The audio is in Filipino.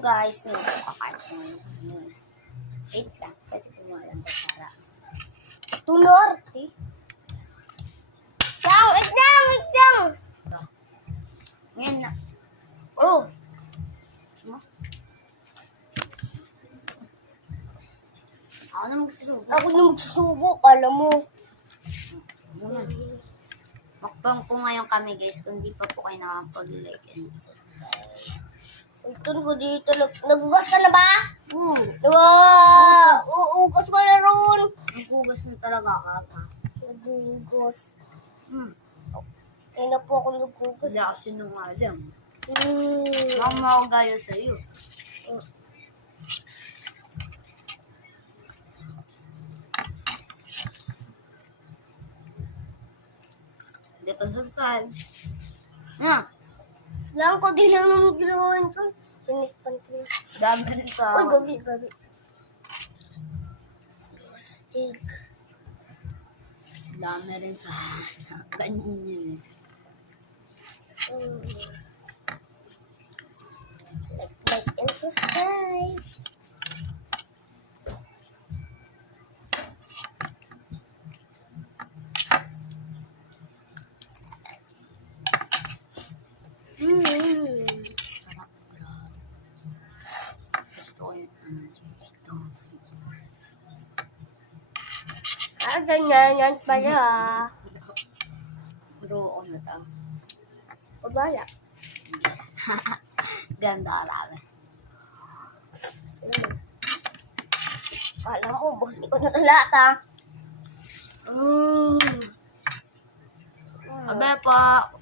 guys, ngayon po kakain ko ngayon. Wait lang, pwede ko nga lang para. Tunarte. Wait lang. Ngayon na. Oh. Ako na magsusubo. Kala mo. Mukbang po ngayon kami guys, kung di pa po kayo nakapag-like and ito ko dito. Nagugas ka na ba? Oo. Uugas ka na ron. Nagugas na talaga ka. Nagugas. Kaya na po ako nagugas. Hindi ako sinungaling. Mama ako gaya sa'yo. Hindi ka subscribe. Lang ko, di lang naman ginawan ko. Pinikpan ko. Dami rin sa... Uy, gabi. Steak. Dami rin sa... Ganyan yun eh. Like and subscribe. Ganyan pala. Bro, ano to? Wala. Ganda lang. Kala ko, buti ko na lahat ah. Abe pa.